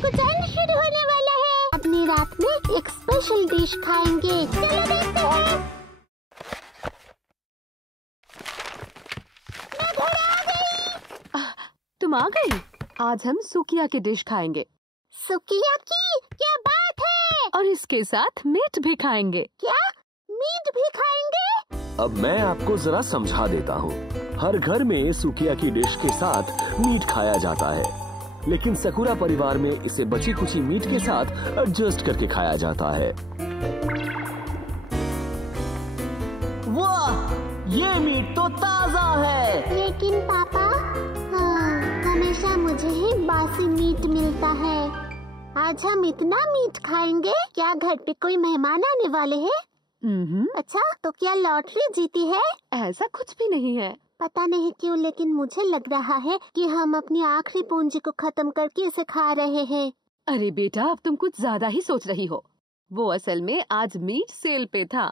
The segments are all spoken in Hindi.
कुचैन शुरू होने वाला है। अपनी रात में एक स्पेशल डिश खाएंगे। चलो देखते हैं। मैं घर आ गई। तुम आ गई? आज हम सुकिया की डिश खाएंगे। सुकिया की क्या बात है? और इसके साथ मीट भी खाएंगे। क्या मीट भी खाएंगे? अब मैं आपको जरा समझा देता हूँ। हर घर में सुकिया की डिश के साथ मीट खाया जाता है, लेकिन सकुरा परिवार में इसे बची कुची मीट के साथ एडजस्ट करके खाया जाता है। वाह, ये मीट तो ताजा है। लेकिन पापा, हमेशा मुझे ही बासी मीट मिलता है। आज हम इतना मीट खाएंगे। क्या घर पे कोई मेहमान आने वाले हैं? अच्छा, तो क्या लॉटरी जीती है? ऐसा कुछ भी नहीं है। पता नहीं क्यों, लेकिन मुझे लग रहा है कि हम अपनी आखिरी पूंजी को खत्म करके इसे खा रहे हैं। अरे बेटा, अब तुम कुछ ज्यादा ही सोच रही हो। वो असल में आज मीट सेल पे था।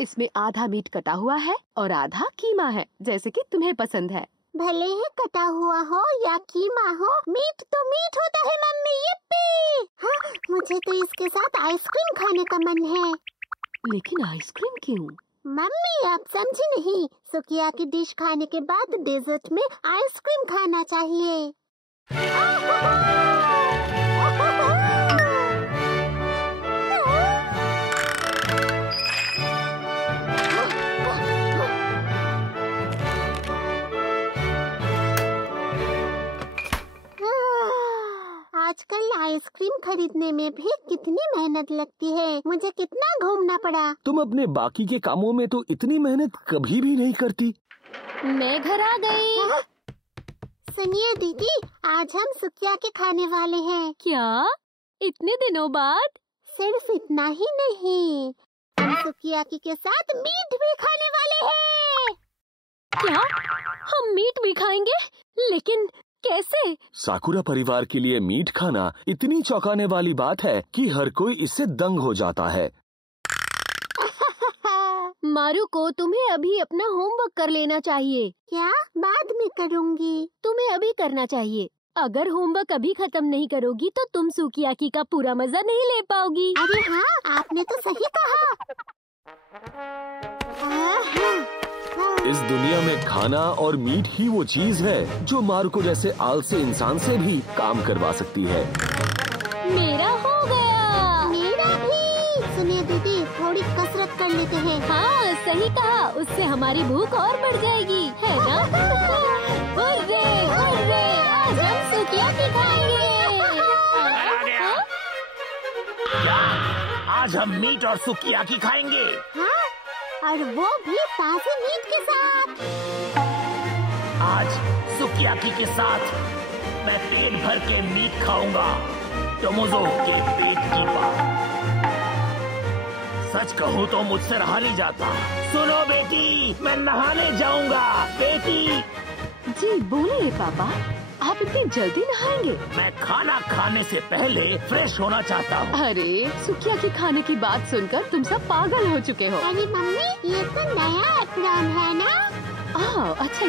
इसमें आधा मीट कटा हुआ है और आधा कीमा है, जैसे कि तुम्हें पसंद है। भले ही कटा हुआ हो या कीमा हो, मीट तो मीट होता है मम्मी। यप्पी! हाँ, मुझे तो इसके साथ आइसक्रीम खाने का मन है। लेकिन आइसक्रीम क्यों? मम्मी, आप समझी नहीं। सुकिया की डिश खाने के बाद डेजर्ट में आइसक्रीम खाना चाहिए। आजकल आइसक्रीम खरीदने में भी कितनी मेहनत लगती है। मुझे कितना घूमना पड़ा। तुम अपने बाकी के कामों में तो इतनी मेहनत कभी भी नहीं करती। मैं घर आ गई। सुनिए दीदी, आज हम सुकिया के खाने वाले हैं। क्या? इतने दिनों बाद? सिर्फ इतना ही नहीं, हम सुकिया के साथ मीट भी खाने वाले हैं। क्या? हम मीट भी खाएंगे? लेकिन कैसे? साकुरा परिवार के लिए मीट खाना इतनी चौंकाने वाली बात है कि हर कोई इससे दंग हो जाता है। मारू को तुम्हें अभी अपना होमवर्क कर लेना चाहिए। क्या? बाद में करूँगी। तुम्हें अभी करना चाहिए। अगर होमवर्क अभी खत्म नहीं करोगी तो तुम सुकियाकी का पूरा मजा नहीं ले पाओगी। अरे हाँ, आपने तो सही कहा। इस दुनिया में खाना और मीट ही वो चीज है जो मारुको जैसे आलसी इंसान से भी काम करवा सकती है। मेरा हो गया। मेरा भी। सुनिए दीदी, थोड़ी कसरत कर लेते हैं। हाँ, सही कहा। उससे हमारी भूख और बढ़ जाएगी, है ना? हुर्रे, हुर्रे, आज हम सुकियाकी खाएंगे। क्या? आज हम मीट और सुकियाकी खाएंगे? हाँ, और वो भी ताजे मीट के साथ। आज सुकियाकी के साथ मैं पेट भर के मीट खाऊंगा। टोमोजो के पेट की बात। सच कहूँ तो मुझसे रहा नहीं जाता। सुनो बेटी, मैं नहाने जाऊंगा। बेटी। जी बोलिए पापा, आप इतनी जल्दी नहाएंगे? मैं खाना खाने से पहले फ्रेश होना चाहता हूँ। अरे, सुकिया की खाने की बात सुनकर तुम सब पागल हो चुके हो। अरे मम्मी, ये तो नया एप्रॉन है ना? अच्छा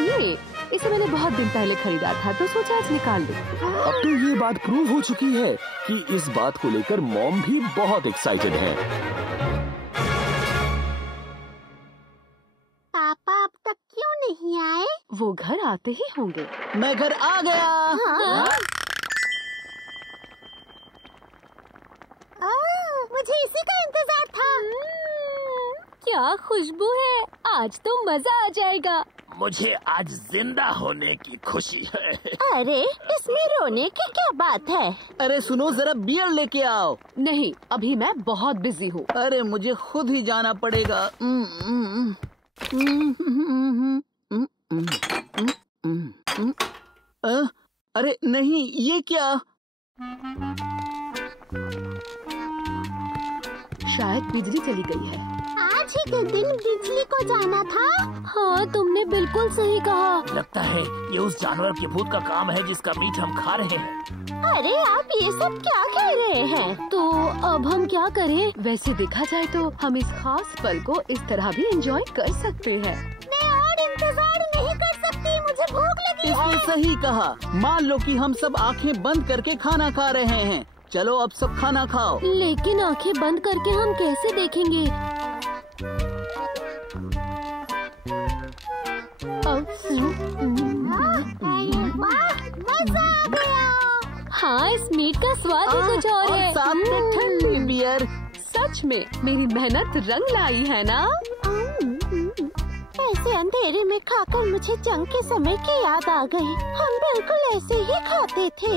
इसे मैंने बहुत दिन पहले खरीदा था तो सोचा आज निकाल लूं। अब तो ये बात प्रूव हो चुकी है कि इस बात को लेकर मॉम भी बहुत एक्साइटेड है। पापा अब तक क्यों नहीं आए? वो घर आते ही होंगे। मैं घर आ गया। मुझे इसी का इंतजार था। क्या खुशबू है। आज तो मजा आ जाएगा। मुझे आज जिंदा होने की खुशी है। अरे, इसमें रोने की क्या बात है? अरे सुनो, जरा बियर लेके आओ। नहीं, अभी मैं बहुत बिजी हूँ। अरे मुझे खुद ही जाना पड़ेगा। अरे नहीं, ये क्या? शायद बिजली चली गई है। आज ही के दिन बिजली को जाना था। हाँ, तुमने बिल्कुल सही कहा। लगता है ये उस जानवर के भूत का काम है जिसका मीट हम खा रहे हैं। अरे आप ये सब क्या कह रहे हैं? तो अब हम क्या करें? वैसे देखा जाए तो हम इस खास पल को इस तरह भी एंजॉय कर सकते हैं। मैं और इंतजार नहीं कर सकती, मुझे भूख लगी इसने सही कहा। मान लो कि हम सब आंखें बंद करके खाना खा रहे हैं। चलो अब सब खाना खाओ। लेकिन आंखें बंद करके हम कैसे देखेंगे? मजा आ गया। हाँ, इस मीट का स्वाद ही कुछ और है। साथ में ठंडी बियर। सच में मेरी मेहनत रंग लाई है ना? ऐसे अंधेरे में खाकर मुझे जंग के समय की याद आ गई। हम बिल्कुल ऐसे ही खाते थे।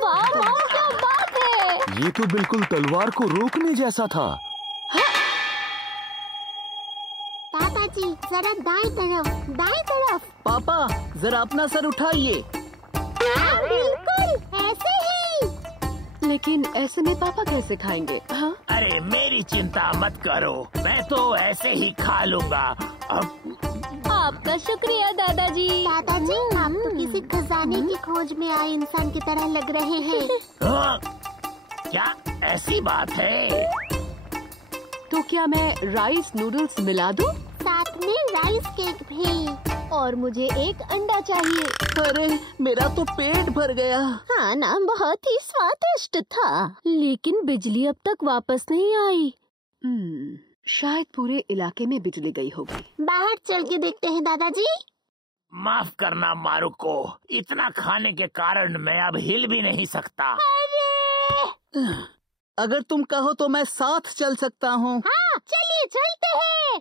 वाह, क्या बात है! ये तो बिल्कुल तलवार को रोकने जैसा था। दादाजी जरा दाएं तरफ, दाएं तरफ। पापा जरा अपना सर उठाइए। बिल्कुल ऐसे ही। लेकिन ऐसे में पापा कैसे खाएंगे? हाँ? अरे मेरी चिंता मत करो, मैं तो ऐसे ही खा लूँगा। आपका शुक्रिया दादाजी। दादाजी आप तो किसी खजाने की खोज में आए इंसान की तरह लग रहे हैं। हाँ, क्या ऐसी बात है? तो क्या मैं राइस नूडल्स मिला दूं? साथ में राइस केक भी। और मुझे एक अंडा चाहिए। अरे मेरा तो पेट भर गया। हाँ ना, बहुत ही स्वादिष्ट था। लेकिन बिजली अब तक वापस नहीं आई। शायद पूरे इलाके में बिजली गई होगी। बाहर चल के देखते हैं दादाजी। माफ करना मारुको, इतना खाने के कारण मैं अब हिल भी नहीं सकता। अगर तुम कहो तो मैं साथ चल सकता हूँ। हाँ चलिए चलते हैं।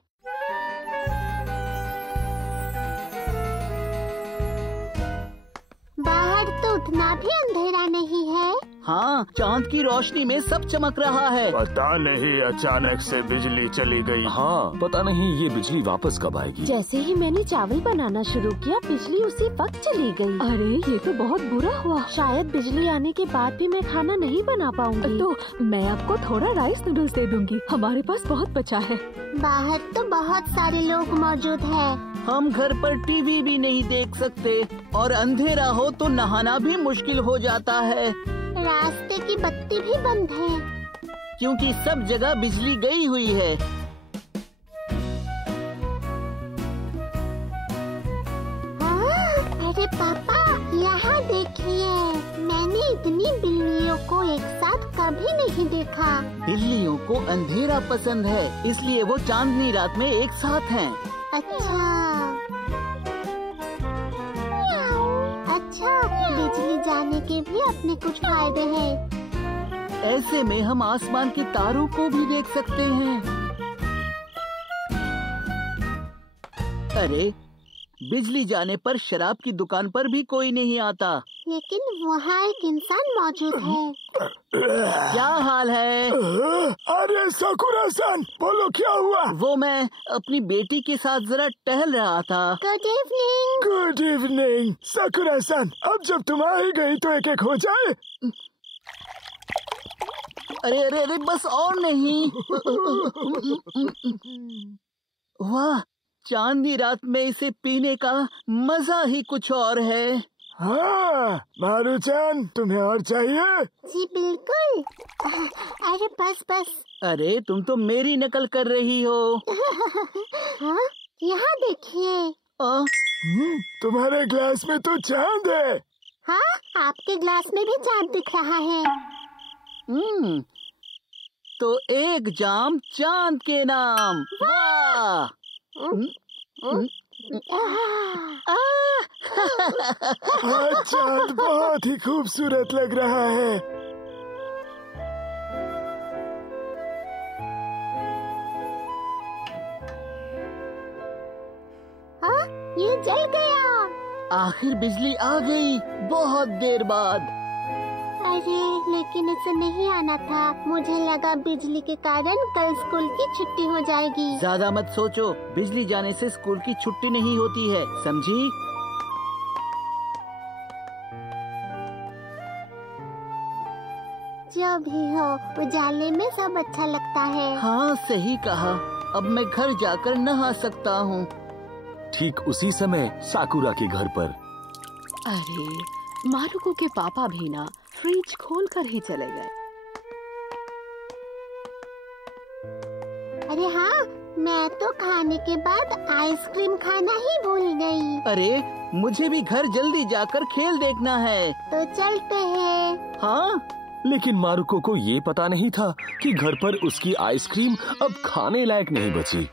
बाहर तो उतना भी अंधेरा नहीं है। हाँ, चांद की रोशनी में सब चमक रहा है। पता नहीं अचानक से बिजली चली गई। हाँ, पता नहीं ये बिजली वापस कब आएगी। जैसे ही मैंने चावल बनाना शुरू किया, बिजली उसी वक्त चली गई। अरे ये तो बहुत बुरा हुआ। शायद बिजली आने के बाद भी मैं खाना नहीं बना पाऊंगी। तो मैं आपको थोड़ा राइस नूडल्स दे दूंगी, हमारे पास बहुत बचा है। बाहर तो बहुत सारे लोग मौजूद हैं। हम घर पर टीवी भी नहीं देख सकते और अंधेरा हो तो नहाना भी मुश्किल हो जाता है। रास्ते की बत्ती भी बंद है क्योंकि सब जगह बिजली गई हुई है। अरे पापा यहाँ देखिए, मैंने इतनी बिल्लियों को एक साथ कभी नहीं देखा। बिल्लियों को अंधेरा पसंद है, इसलिए वो चांदनी रात में एक साथ हैं। अच्छा, बिजली जाने के भी अपने कुछ फायदे हैं। ऐसे में हम आसमान के तारों को भी देख सकते हैं। अरे बिजली जाने पर शराब की दुकान पर भी कोई नहीं आता। लेकिन वहाँ एक इंसान मौजूद है। क्या हाल है? अरे साकुरा-सान, बोलो क्या हुआ? वो मैं अपनी बेटी के साथ जरा टहल रहा था। Good evening. गुड इवनिंग साकुरा-सान, अब जब तुम आ ही गई तो एक एक हो जाए। अरे अरे अरे बस और नहीं। वाह, चांदनी रात में इसे पीने का मजा ही कुछ और है। हाँ मारू-चान, तुम्हें और चाहिए? जी बिल्कुल। अरे बस बस। अरे तुम तो मेरी नकल कर रही हो। हाँ, यहाँ देखिए। तुम्हारे ग्लास में तो चांद है। हाँ, आपके ग्लास में भी चांद दिख रहा है। तो एक जाम चांद के नाम। वाह! आज चांद बहुत ही खूबसूरत लग रहा है। हाँ, ये जल गया। आखिर बिजली आ गई, बहुत देर बाद। अरे लेकिन इसे नहीं आना था। मुझे लगा बिजली के कारण कल स्कूल की छुट्टी हो जाएगी। ज्यादा मत सोचो, बिजली जाने से स्कूल की छुट्टी नहीं होती है, समझी? जो भी हो, उजाले में सब अच्छा लगता है। हाँ सही कहा। अब मैं घर जाकर नहा सकता हूँ। ठीक उसी समय साकुरा के घर पर। अरे मारुको के पापा भी ना फ्रिज खोलकर ही चले गए। अरे हाँ, मैं तो खाने के बाद आइसक्रीम खाना ही भूल गई। अरे मुझे भी घर जल्दी जाकर खेल देखना है। तो चलते हैं। हाँ, लेकिन मारुको को ये पता नहीं था कि घर पर उसकी आइसक्रीम अब खाने लायक नहीं बची।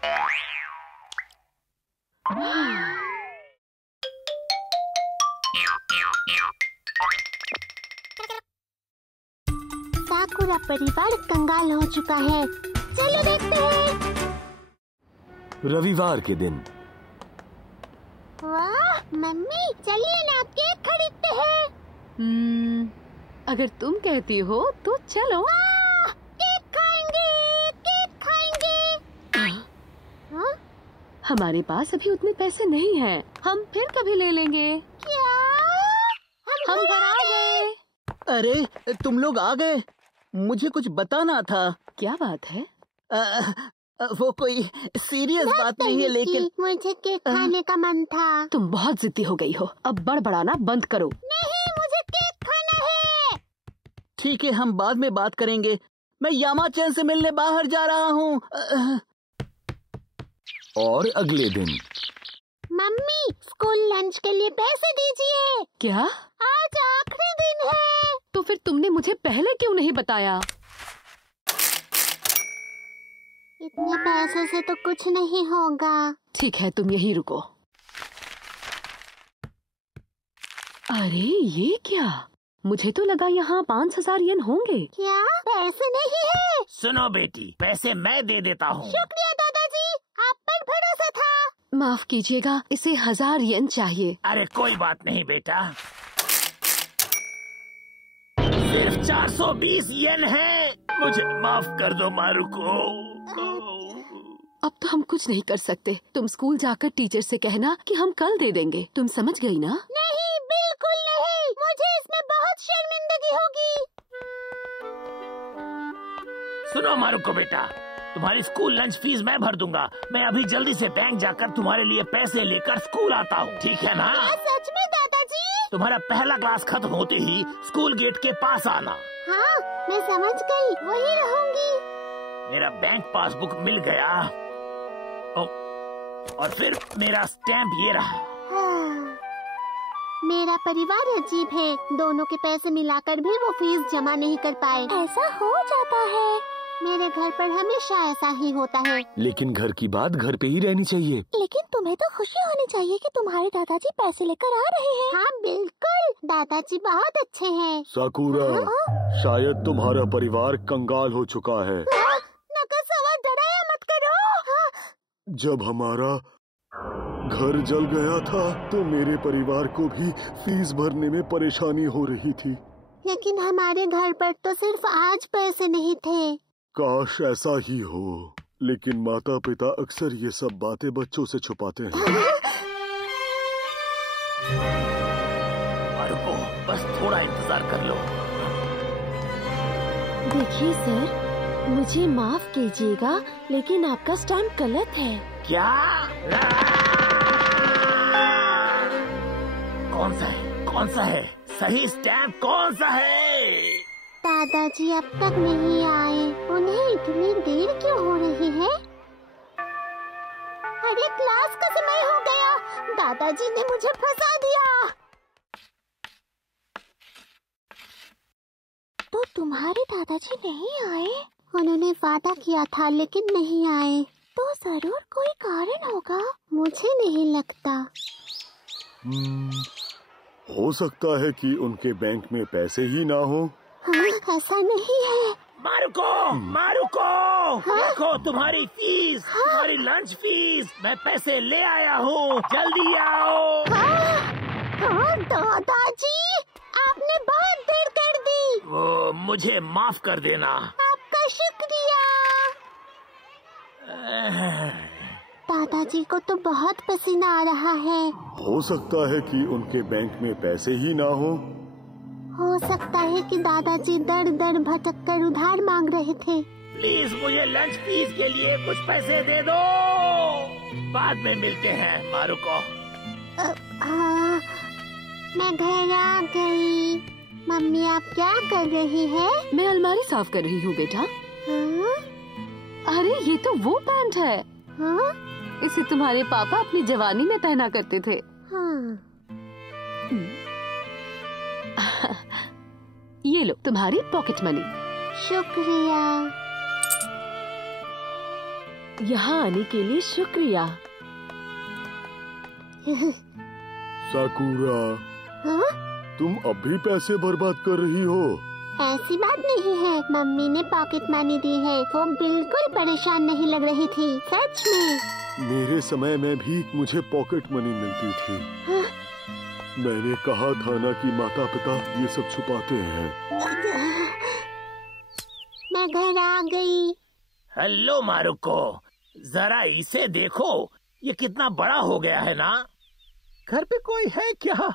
साकुरा परिवार कंगाल हो चुका है। चलो देखते हैं। रविवार के दिन। वाह मम्मी, चलिए ना केक खरीदते हैं। अगर तुम कहती हो तो चलो। केक खाएंगे, केक खाएंगे। हाँ? हमारे पास अभी उतने पैसे नहीं हैं। हम फिर कभी ले लेंगे। क्या? हम घर आ गए। अरे तुम लोग आ गए। मुझे कुछ बताना था। क्या बात है? वो कोई सीरियस बात नहीं है, लेकिन मुझे केक खाने का मन था। तुम बहुत जिद्दी हो गई हो। अब बड़बड़ाना बंद करो। नहीं, मुझे केक खाना है। ठीक है, हम बाद में बात करेंगे। मैं यामा-चैन से मिलने बाहर जा रहा हूँ। और अगले दिन। मम्मी, स्कूल लंच के लिए पैसे दीजिए। क्या? आज आखिरी दिन है। तो फिर तुमने मुझे पहले क्यों नहीं बताया? इतने पैसों से तो कुछ नहीं होगा। ठीक है, तुम यहीं रुको। अरे ये क्या? मुझे तो लगा यहाँ 5,000 येन होंगे। क्या? पैसे नहीं है? सुनो बेटी, पैसे मैं दे देता हूँ। शुक्रिया दादाजी, आप पर भरोसा था। माफ कीजिएगा, इसे 1,000 येन चाहिए। अरे कोई बात नहीं बेटा, सिर्फ 420 येन है। मुझे माफ कर दो मारुको। अब तो हम कुछ नहीं कर सकते। तुम स्कूल जाकर टीचर से कहना कि हम कल दे देंगे। तुम समझ गई ना? नहीं, बिल्कुल नहीं। मुझे इसमें बहुत शर्मिंदगी होगी। सुनो मारुको बेटा, तुम्हारी स्कूल लंच फीस मैं भर दूंगा। मैं अभी जल्दी से बैंक जाकर तुम्हारे लिए पैसे लेकर स्कूल आता हूँ, ठीक है ना? क्या सच में दादाजी? तुम्हारा पहला क्लास खत्म होते ही स्कूल गेट के पास आना। हाँ, मैं समझ गई, वही रहूंगी। मेरा बैंक पासबुक मिल गया। और फिर मेरा स्टैम्प ये रहा। हाँ। मेरा परिवार अजीब है। दोनों के पैसे मिलाकर भी वो फीस जमा नहीं कर पाए। ऐसा हो जाता है। मेरे घर पर हमेशा ऐसा ही होता है। लेकिन घर की बात घर पे ही रहनी चाहिए। लेकिन तुम्हें तो खुशी होनी चाहिए कि तुम्हारे दादाजी पैसे लेकर आ रहे हैं। हाँ बिल्कुल, दादाजी बहुत अच्छे हैं। साकुरा, शायद तुम्हारा परिवार कंगाल हो चुका है। नकासावा, डराया मत करो। जब हमारा घर जल गया था तो मेरे परिवार को भी फीस भरने में परेशानी हो रही थी। लेकिन हमारे घर पर तो सिर्फ आज पैसे नहीं थे। काश ऐसा ही हो, लेकिन माता पिता अक्सर ये सब बातें बच्चों से छुपाते हैं। मारुको, बस थोड़ा इंतजार कर लो। देखिए सर, मुझे माफ कीजिएगा, लेकिन आपका स्टैम्प गलत है। क्या? कौन सा है? कौन सा है? सही स्टैम्प कौन सा है? दादाजी अब तक नहीं आए। उन्हें इतनी देर क्यों हो रही है? अरे क्लास का समय हो गया। दादाजी ने मुझे फंसा दिया। तो तुम्हारे दादाजी नहीं आए? उन्होंने वादा किया था लेकिन नहीं आए। तो जरूर कोई कारण होगा। मुझे नहीं लगता। हो सकता है कि उनके बैंक में पैसे ही ना हो। हाँ, ऐसा नहीं है। मारुको, मारुको, देखो तुम्हारी फीस, तुम्हारी लंच फीस। मैं पैसे ले आया हूँ, जल्दी आओ। हाँ, दादाजी, आपने बहुत देर कर दी। वो मुझे माफ कर देना। आपका शुक्रिया। दादाजी को तो बहुत पसीना आ रहा है। हो सकता है कि उनके बैंक में पैसे ही ना हो सकता है कि दादाजी दर दर भटक कर उधार मांग रहे थे। प्लीज मुझे लंच फीस के लिए कुछ पैसे दे दो। बाद में मिलते हैं मारुको। मैं घर आ गई। मम्मी आप क्या कर रही है? मैं अलमारी साफ कर रही हूँ बेटा। अरे ये तो वो पैंट है। हाँ? इसे तुम्हारे पापा अपनी जवानी में पहना करते थे। हाँ। ये लो तुम्हारी पॉकेट मनी। शुक्रिया। यहाँ आने के लिए शुक्रिया। साकुरा, हाँ? तुम अब भी पैसे बर्बाद कर रही हो? ऐसी बात नहीं है, मम्मी ने पॉकेट मनी दी है। वो बिल्कुल परेशान नहीं लग रही थी, सच में। मेरे समय में भी मुझे पॉकेट मनी मिलती थी। हाँ? मैंने कहा था ना कि माता पिता ये सब छुपाते हैं। मैं घर आ गई। हेलो मारुको, जरा इसे देखो, ये कितना बड़ा हो गया है ना। घर पे कोई है क्या?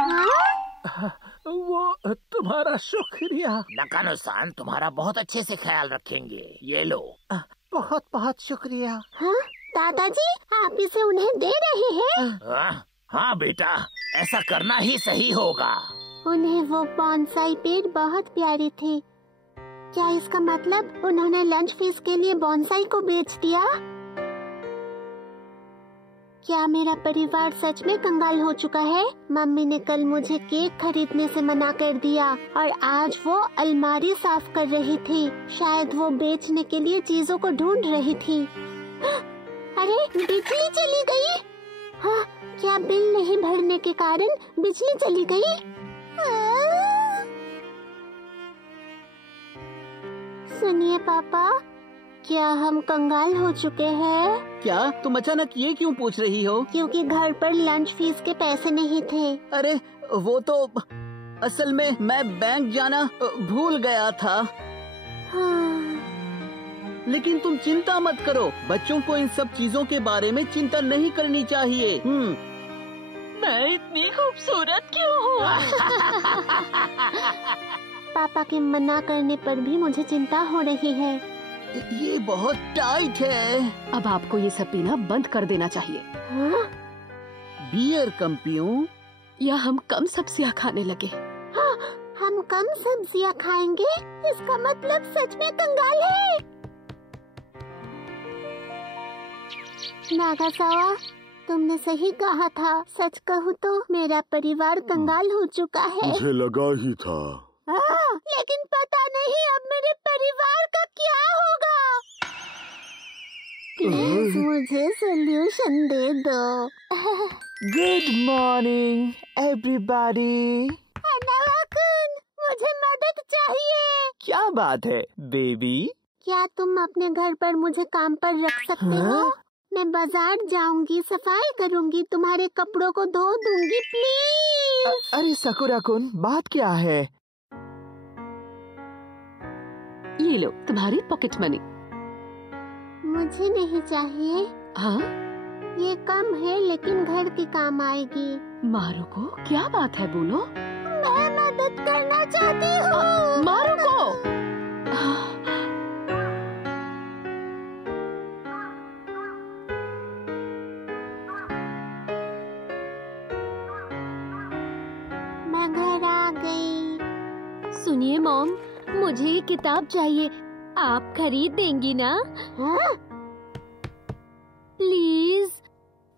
हाँ? वो तुम्हारा शुक्रिया। नकानो-सान तुम्हारा बहुत अच्छे से ख्याल रखेंगे। ये लो। बहुत बहुत शुक्रिया। हाँ? दादाजी, आप इसे उन्हें दे रहे हैं? हाँ बेटा, ऐसा करना ही सही होगा। उन्हें वो बॉन्साई पेड़ बहुत प्यारी थी। क्या इसका मतलब उन्होंने लंच फीस के लिए बॉन्साई को बेच दिया? क्या मेरा परिवार सच में कंगाल हो चुका है? मम्मी ने कल मुझे केक खरीदने से मना कर दिया और आज वो अलमारी साफ कर रही थी। शायद वो बेचने के लिए चीजों को ढूंढ रही थी। अरे, बिजली चली गई। हाँ, क्या बिल नहीं भरने के कारण बिजली चली गई? सुनिए पापा, क्या हम कंगाल हो चुके हैं? क्या तुम अचानक ये क्यों पूछ रही हो? क्योंकि घर पर लंच फीस के पैसे नहीं थे। अरे वो तो असल में मैं बैंक जाना भूल गया था। हाँ। लेकिन तुम चिंता मत करो, बच्चों को इन सब चीजों के बारे में चिंता नहीं करनी चाहिए। मैं इतनी खूबसूरत क्यों हूँ? पापा के मना करने पर भी मुझे चिंता हो रही है। ये बहुत टाइट है। अब आपको ये सब पीना बंद कर देना चाहिए। हाँ? बियर कम पीऊं? या हम कम सब्जियाँ खाने लगे। हाँ, हम कम सब्जियाँ खाएंगे? इसका मतलब सच में कंगाल है। नागासावा, तुमने सही कहा था। सच कहूँ तो मेरा परिवार कंगाल हो चुका है। मुझे लगा ही था। लेकिन पता नहीं अब मेरे परिवार का क्या होगा। प्लीज मुझे सोल्यूशन दे दो। Good morning everybody. नवाकुन, मुझे मदद चाहिए। क्या बात है बेबी? क्या तुम अपने घर पर मुझे काम पर रख सकते हो? मैं बाजार जाऊंगी, सफाई करूंगी, तुम्हारे कपड़ों को धो दूंगी, प्लीज। अरे सकुरा-कुन, बात क्या है? ये लो तुम्हारी पॉकेट मनी। मुझे नहीं चाहिए। हाँ? ये कम है लेकिन घर के काम आएगी। मारुको, क्या बात है बोलो? मैं मदद करना चाहती हूँ। मारुको! मैं घर आ गई। सुनिए मॉम, मुझे ये किताब चाहिए, आप खरीद देंगी ना? हाँ? प्लीज।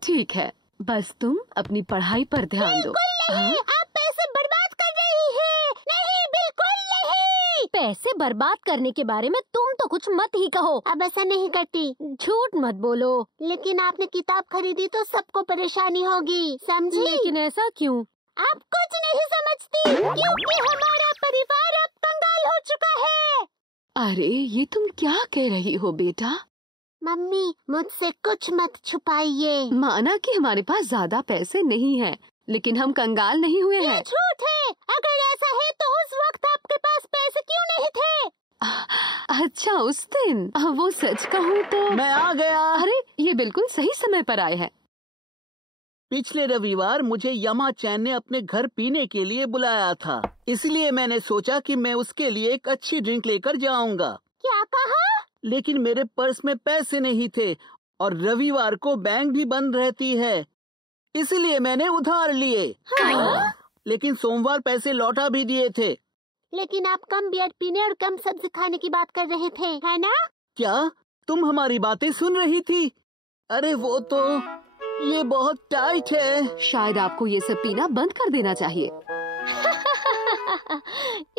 ठीक है, बस तुम अपनी पढ़ाई पर ध्यान दो। नहीं, आप पैसे बर्बाद कर रही हैं। नहीं, बिल्कुल नहीं। पैसे बर्बाद करने के बारे में तुम तो कुछ मत ही कहो। अब ऐसा नहीं करती। झूठ मत बोलो। लेकिन आपने किताब खरीदी तो सबको परेशानी होगी, समझी? लेकिन ऐसा क्यों? आप कुछ नहीं समझती, क्योंकि हमारा परिवार अब कंगाल हो चुका है। अरे ये तुम क्या कह रही हो बेटा? मम्मी, मुझसे कुछ मत छुपाइए। माना कि हमारे पास ज्यादा पैसे नहीं हैं, लेकिन हम कंगाल नहीं हुए ये हैं। झूठ है। अगर ऐसा है तो उस वक्त आपके पास पैसे क्यों नहीं थे? अच्छा, उस दिन वो सच कहूँ तो मैं आ गया। अरे ये बिल्कुल सही समय पर आए हैं। पिछले रविवार मुझे यमा चैन ने अपने घर पीने के लिए बुलाया था, इसलिए मैंने सोचा कि मैं उसके लिए एक अच्छी ड्रिंक लेकर जाऊंगा। क्या कहा? लेकिन मेरे पर्स में पैसे नहीं थे और रविवार को बैंक भी बंद रहती है, इसलिए मैंने उधार लिए। हाँ? लेकिन सोमवार पैसे लौटा भी दिए थे। लेकिन आप कम बियर पीने और कम सब्जी खाने की बात कर रहे थे, है ना? क्या तुम हमारी बातें सुन रही थी? अरे वो तो, ये बहुत टाइट है। शायद आपको ये सब पीना बंद कर देना चाहिए।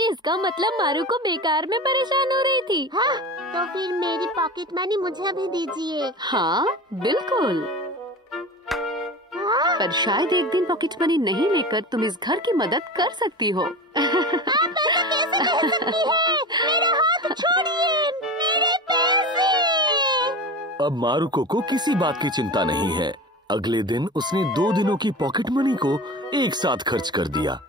इसका मतलब मारू को बेकार में परेशान हो रही थी। हाँ, तो फिर मेरी पॉकेट मनी मुझे भी दीजिए। हाँ बिल्कुल। हाँ? पर शायद एक दिन पॉकेट मनी नहीं लेकर तुम इस घर की मदद कर सकती हो। आप ऐसा कैसे कह सकती है? मेरा हाथ छोड़िए, मेरे पैसे। अब मारुको को किसी बात की चिंता नहीं है। अगले दिन उसने 2 दिनों की पॉकेट मनी को एक साथ खर्च कर दिया।